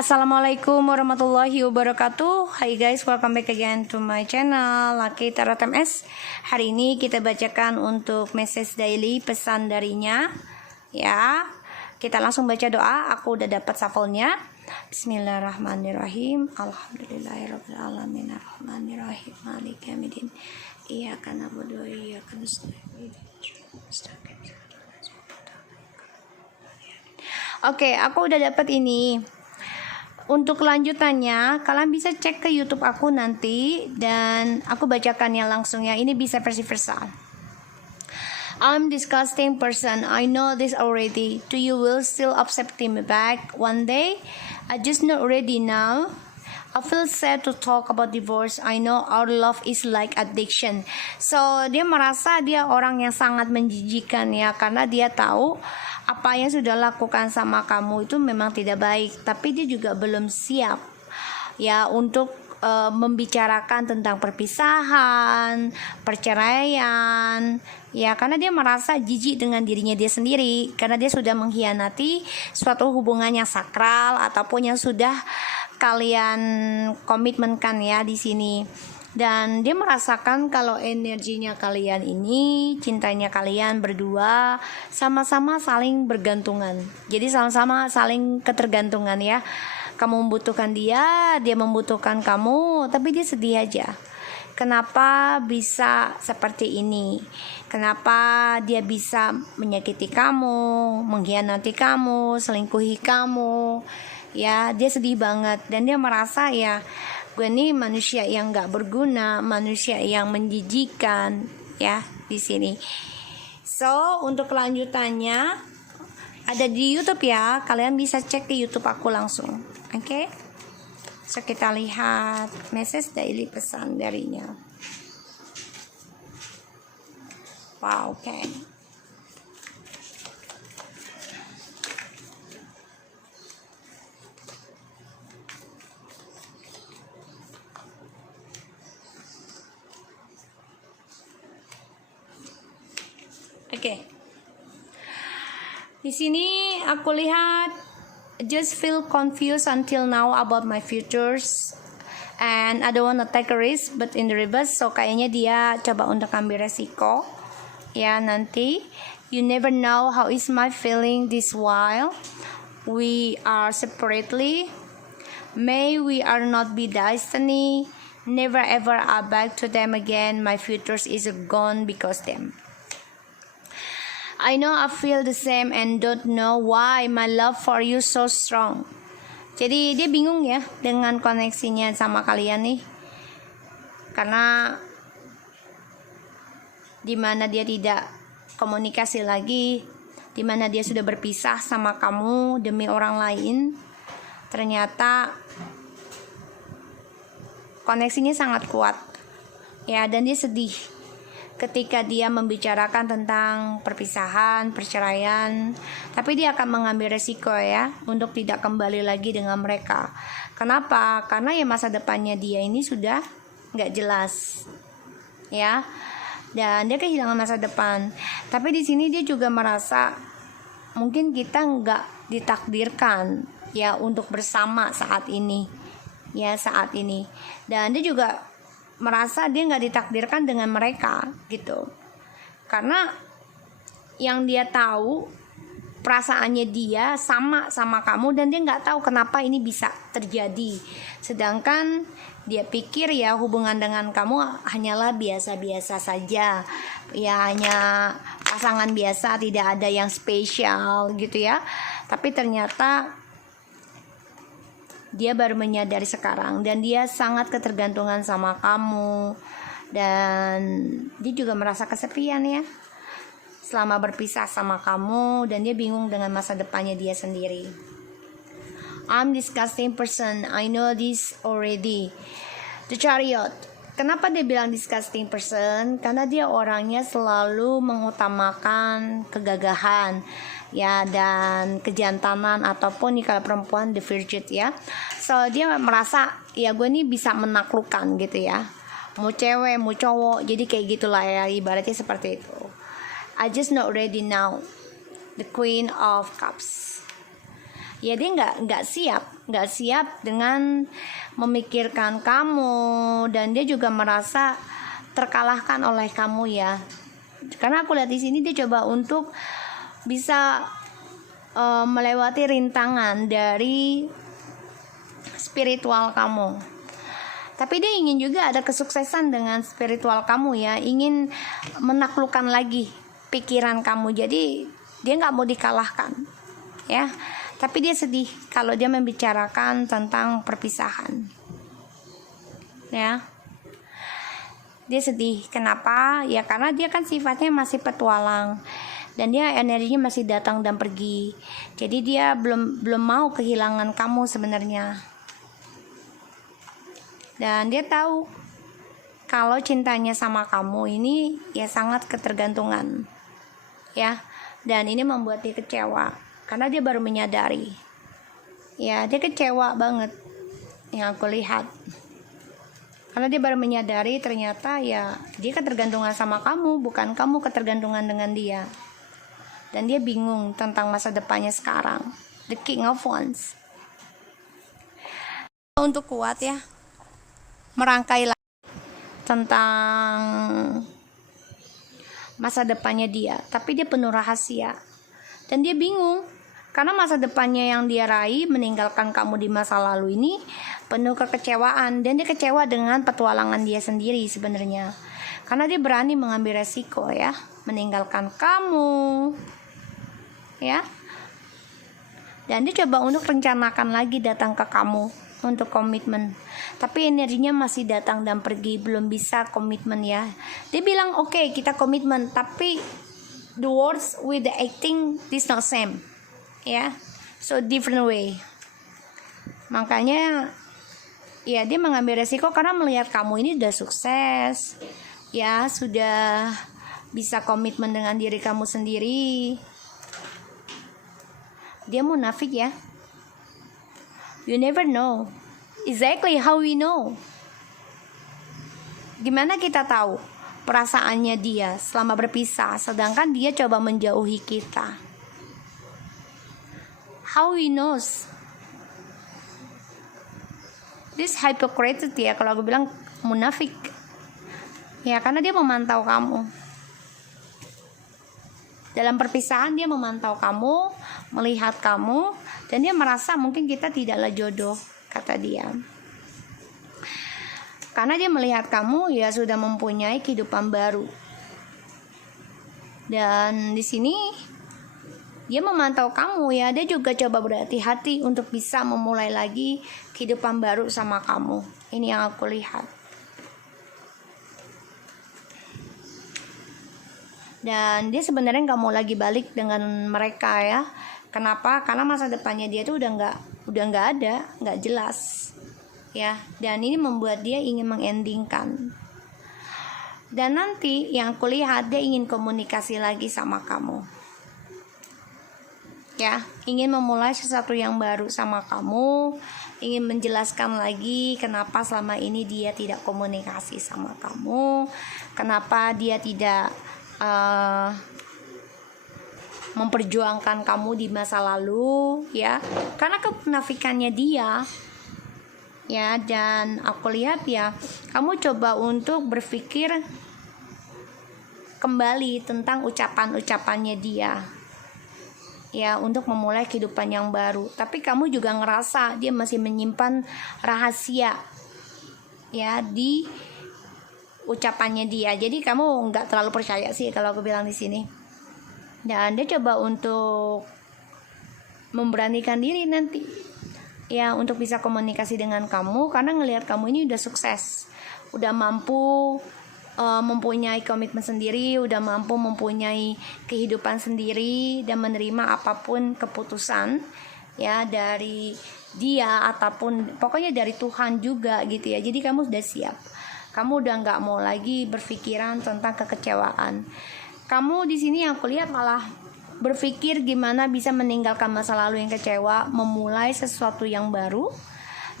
Assalamualaikum warahmatullahi wabarakatuh. Hai guys, welcome back again to my channel Lucky Tarot MS. Hari ini kita bacakan untuk message daily pesan darinya. Ya, kita langsung baca doa. Aku udah dapat shuffle-nya. Bismillahirrahmanirrahim. Alhamdulillahirabbil alamin arrahmanirrahim maliki yaumiddin. Iyyaka na'budu wa iyyaka nasta'in. Oke, aku udah dapat ini. Untuk kelanjutannya, kalian bisa cek ke YouTube aku nanti dan aku bacakannya langsung ya. Ini bisa versi versal. I'm disgusting person. I know this already. Do you will still accepting me back one day? I just not ready now. I feel sad to talk about divorce. I know our love is like addiction. So dia merasa dia orang yang sangat menjijikan ya, karena dia tahu apa yang sudah lakukan sama kamu itu memang tidak baik, tapi dia juga belum siap ya untuk membicarakan tentang perpisahan, perceraian ya, karena dia merasa jijik dengan dirinya dia sendiri karena dia sudah mengkhianati suatu hubungan yang sakral ataupun yang sudah kalian komitmenkan ya di sini. Dan dia merasakan kalau energinya kalian ini, cintanya kalian berdua sama-sama saling bergantungan. Jadi sama-sama saling ketergantungan ya. Kamu membutuhkan dia, dia membutuhkan kamu, tapi dia sedih aja. Kenapa bisa seperti ini? Kenapa dia bisa menyakiti kamu, mengkhianati kamu, selingkuhi kamu? Ya, dia sedih banget dan dia merasa ya, gue nih manusia yang gak berguna, manusia yang menjijikan ya di sini. So untuk kelanjutannya ada di YouTube ya, kalian bisa cek di YouTube aku langsung. Oke? So kita lihat message daily pesan darinya. Wow, oke. Oke. Di sini aku lihat just feel confused until now about my futures and I don't wanna take a risk but in the reverse. So kayaknya dia coba untuk ambil resiko. Ya nanti you never know how is my feeling this while we are separately. May we are not be destiny. Never ever are back to them again. My futures is gone because them. I know I feel the same and don't know why my love for you so strong. Jadi dia bingung ya dengan koneksinya sama kalian nih. Karena dimana dia tidak komunikasi lagi, dimana dia sudah berpisah sama kamu demi orang lain, ternyata koneksinya sangat kuat. Ya, dan dia sedih ketika dia membicarakan tentang perpisahan, perceraian, tapi dia akan mengambil resiko ya untuk tidak kembali lagi dengan mereka. Kenapa? Karena ya masa depannya dia ini sudah nggak jelas, ya, dan dia kehilangan masa depan. Tapi di sini dia juga merasa mungkin kita nggak ditakdirkan ya untuk bersama saat ini, ya saat ini, dan dia juga merasa dia nggak ditakdirkan dengan mereka gitu, karena yang dia tahu perasaannya dia sama kamu dan dia nggak tahu kenapa ini bisa terjadi, sedangkan dia pikir ya hubungan dengan kamu hanyalah biasa-biasa saja ya, hanya pasangan biasa, tidak ada yang spesial gitu ya. Tapi ternyata dia baru menyadari sekarang dan dia sangat ketergantungan sama kamu dan dia juga merasa kesepian ya selama berpisah sama kamu dan dia bingung dengan masa depannya dia sendiri. I'm disgusting person. I know this already. The Chariot. Kenapa dia bilang disgusting person? Karena dia orangnya selalu mengutamakan kegagahan ya dan kejantanan, ataupun nih kalau perempuan the virgin ya. So dia merasa ya gue nih bisa menaklukkan gitu ya, mau cewek mau cowok, jadi kayak gitulah ya, ibaratnya seperti itu. I just not ready now. The Queen of Cups. Ya dia nggak siap nggak siap dengan memikirkan kamu, dan dia juga merasa terkalahkan oleh kamu ya. Karena aku lihat di sini dia coba untuk bisa melewati rintangan dari spiritual kamu. Tapi dia ingin juga ada kesuksesan dengan spiritual kamu ya, ingin menaklukkan lagi pikiran kamu. Jadi dia nggak mau dikalahkan ya. Tapi dia sedih kalau dia membicarakan tentang perpisahan ya. Dia sedih, kenapa? Ya karena dia kan sifatnya masih petualang dan dia energinya masih datang dan pergi. Jadi dia belum mau kehilangan kamu sebenarnya. Dan dia tahu kalau cintanya sama kamu ini ya sangat ketergantungan ya. Dan ini membuat dia kecewa karena dia baru menyadari. Ya, dia kecewa banget yang aku lihat. Karena dia baru menyadari ternyata ya dia ketergantungan sama kamu, bukan kamu ketergantungan dengan dia. Dan dia bingung tentang masa depannya sekarang. The King of Wands. Untuk kuat ya, merangkai lagi tentang masa depannya dia. Tapi dia penuh rahasia. Dan dia bingung. Karena masa depannya yang dia raih meninggalkan kamu di masa lalu ini penuh kekecewaan, dan dia kecewa dengan petualangan dia sendiri sebenarnya. Karena dia berani mengambil resiko ya, meninggalkan kamu. Ya. Dan dia coba untuk rencanakan lagi datang ke kamu untuk komitmen. Tapi energinya masih datang dan pergi, belum bisa komitmen ya. Dia bilang oke, kita komitmen, tapi the words with the acting is not same. Ya, so different way. Makanya ya dia mengambil resiko karena melihat kamu ini udah sukses ya, sudah bisa komitmen dengan diri kamu sendiri. Dia munafik ya. You never know exactly how we know. Gimana kita tahu perasaannya dia selama berpisah sedangkan dia coba menjauhi kita? How he knows? This hypocrite ya, kalau aku bilang munafik. Ya karena dia memantau kamu. Dalam perpisahan dia memantau kamu, melihat kamu, dan dia merasa mungkin kita tidaklah jodoh, kata dia. Karena dia melihat kamu ya sudah mempunyai kehidupan baru. Dan di sini dia memantau kamu ya, dia juga coba berhati-hati untuk bisa memulai lagi kehidupan baru sama kamu. Ini yang aku lihat. Dan dia sebenarnya nggak mau lagi balik dengan mereka ya. Kenapa? Karena masa depannya dia tuh udah nggak ada, nggak jelas ya. Dan ini membuat dia ingin mengendingkan. Dan nanti yang aku lihat dia ingin komunikasi lagi sama kamu. Ya, ingin memulai sesuatu yang baru sama kamu, ingin menjelaskan lagi kenapa selama ini dia tidak komunikasi sama kamu, kenapa dia tidak memperjuangkan kamu di masa lalu, ya, karena kemunafikannya dia, ya. Dan aku lihat ya, kamu coba untuk berpikir kembali tentang ucapan-ucapannya dia. Ya, untuk memulai kehidupan yang baru. Tapi kamu juga ngerasa dia masih menyimpan rahasia ya di ucapannya dia. Jadi kamu nggak terlalu percaya sih kalau aku bilang di sini. Dan dia coba untuk memberanikan diri nanti ya untuk bisa komunikasi dengan kamu, karena ngelihat kamu ini udah sukses, udah mampu mempunyai komitmen sendiri, udah mampu mempunyai kehidupan sendiri dan menerima apapun keputusan ya dari dia ataupun pokoknya dari Tuhan juga gitu ya. Jadi kamu sudah siap, kamu udah nggak mau lagi berpikiran tentang kekecewaan. Kamu di sini yang aku lihat malah berpikir gimana bisa meninggalkan masa lalu yang kecewa, memulai sesuatu yang baru,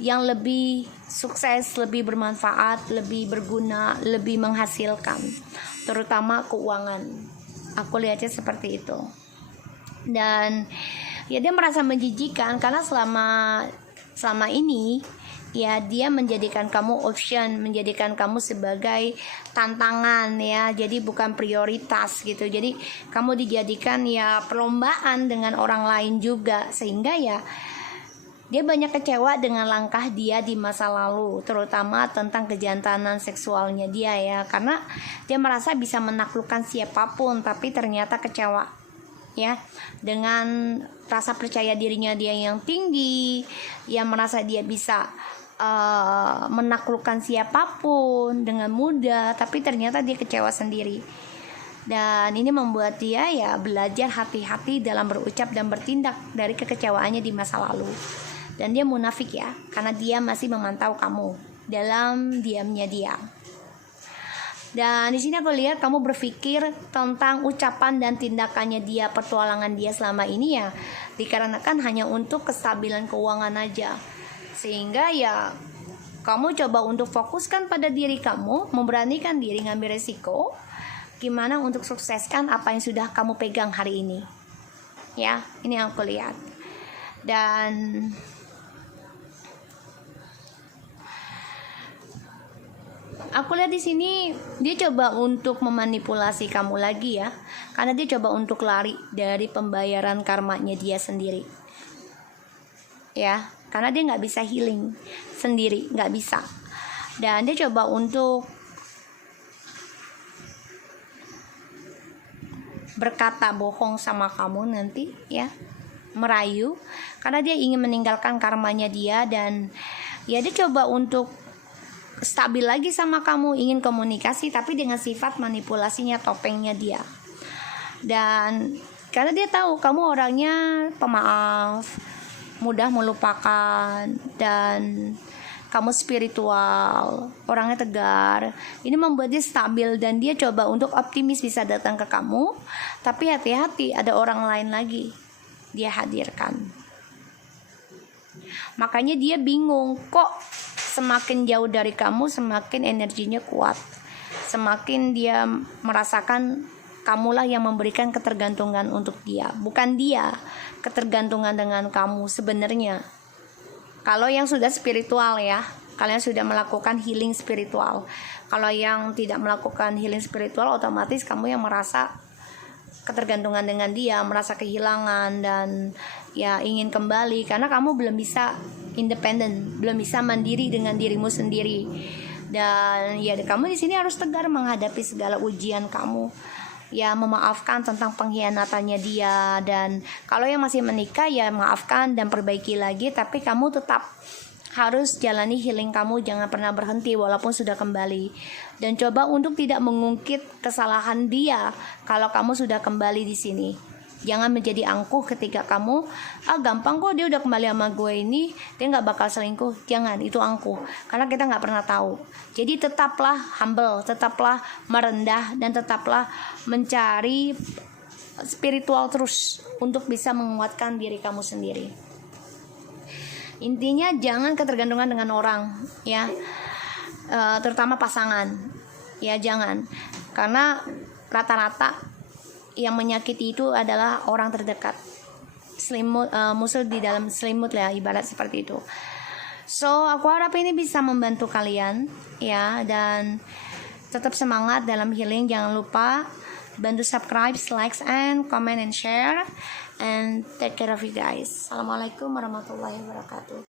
yang lebih sukses, lebih bermanfaat, lebih berguna, lebih menghasilkan, terutama keuangan. Aku lihatnya seperti itu. Dan ya dia merasa menjijikan karena selama selama ini ya dia menjadikan kamu option, menjadikan kamu sebagai tantangan ya, jadi bukan prioritas gitu. Jadi kamu dijadikan ya perlombaan dengan orang lain juga, sehingga ya dia banyak kecewa dengan langkah dia di masa lalu, terutama tentang kejantanan seksualnya dia ya, karena dia merasa bisa menaklukkan siapapun, tapi ternyata kecewa ya dengan rasa percaya dirinya dia yang tinggi, yang merasa dia bisa menaklukkan siapapun dengan mudah, tapi ternyata dia kecewa sendiri. Dan ini membuat dia ya belajar hati-hati dalam berucap dan bertindak dari kekecewaannya di masa lalu. Dan dia munafik ya, karena dia masih memantau kamu dalam diamnya dia. Dan di sini aku lihat kamu berpikir tentang ucapan dan tindakannya dia, petualangan dia selama ini ya dikarenakan hanya untuk kestabilan keuangan aja. Sehingga ya kamu coba untuk fokuskan pada diri kamu, memberanikan diri ngambil resiko gimana untuk sukseskan apa yang sudah kamu pegang hari ini. Ya, ini yang aku lihat. Dan aku lihat di sini dia coba untuk memanipulasi kamu lagi ya, karena dia coba untuk lari dari pembayaran karmanya dia sendiri. Ya, karena dia nggak bisa healing sendiri, nggak bisa. Dan dia coba untuk berkata bohong sama kamu nanti ya, merayu, karena dia ingin meninggalkan karmanya dia. Dan ya dia coba untuk stabil lagi sama kamu, ingin komunikasi tapi dengan sifat manipulasinya, topengnya dia. Dan karena dia tahu kamu orangnya pemaaf, mudah melupakan, dan kamu spiritual, orangnya tegar. Ini membuat dia stabil dan dia coba untuk optimis bisa datang ke kamu, tapi hati-hati ada orang lain lagi dia hadirkan. Makanya dia bingung, kok semakin jauh dari kamu semakin energinya kuat, semakin dia merasakan kamulah yang memberikan ketergantungan untuk dia, bukan dia ketergantungan dengan kamu sebenarnya. Kalau yang sudah spiritual ya, kalian sudah melakukan healing spiritual. Kalau yang tidak melakukan healing spiritual, otomatis kamu yang merasa ketergantungan dengan dia, merasa kehilangan dan ya ingin kembali, karena kamu belum bisa independen, belum bisa mandiri dengan dirimu sendiri. Dan ya kamu di sini harus tegar menghadapi segala ujian kamu. Ya memaafkan tentang pengkhianatannya dia, dan kalau yang masih menikah ya maafkan dan perbaiki lagi, tapi kamu tetap harus jalani healing kamu, jangan pernah berhenti walaupun sudah kembali. Dan coba untuk tidak mengungkit kesalahan dia kalau kamu sudah kembali di sini. Jangan menjadi angkuh ketika kamu gampang kok dia udah kembali sama gue ini, dia gak bakal selingkuh. Jangan, itu angkuh, karena kita gak pernah tahu. Jadi tetaplah humble, tetaplah merendah, dan tetaplah mencari spiritual terus untuk bisa menguatkan diri kamu sendiri. Intinya jangan ketergantungan dengan orang ya, terutama pasangan ya, jangan, karena rata-rata yang menyakiti itu adalah orang terdekat, selimut, musuh di dalam selimut lah, ibarat seperti itu. So aku harap ini bisa membantu kalian ya, dan tetap semangat dalam healing. Jangan lupa bantu subscribe, like, and comment and share, and take care of you guys. Assalamualaikum warahmatullahi wabarakatuh.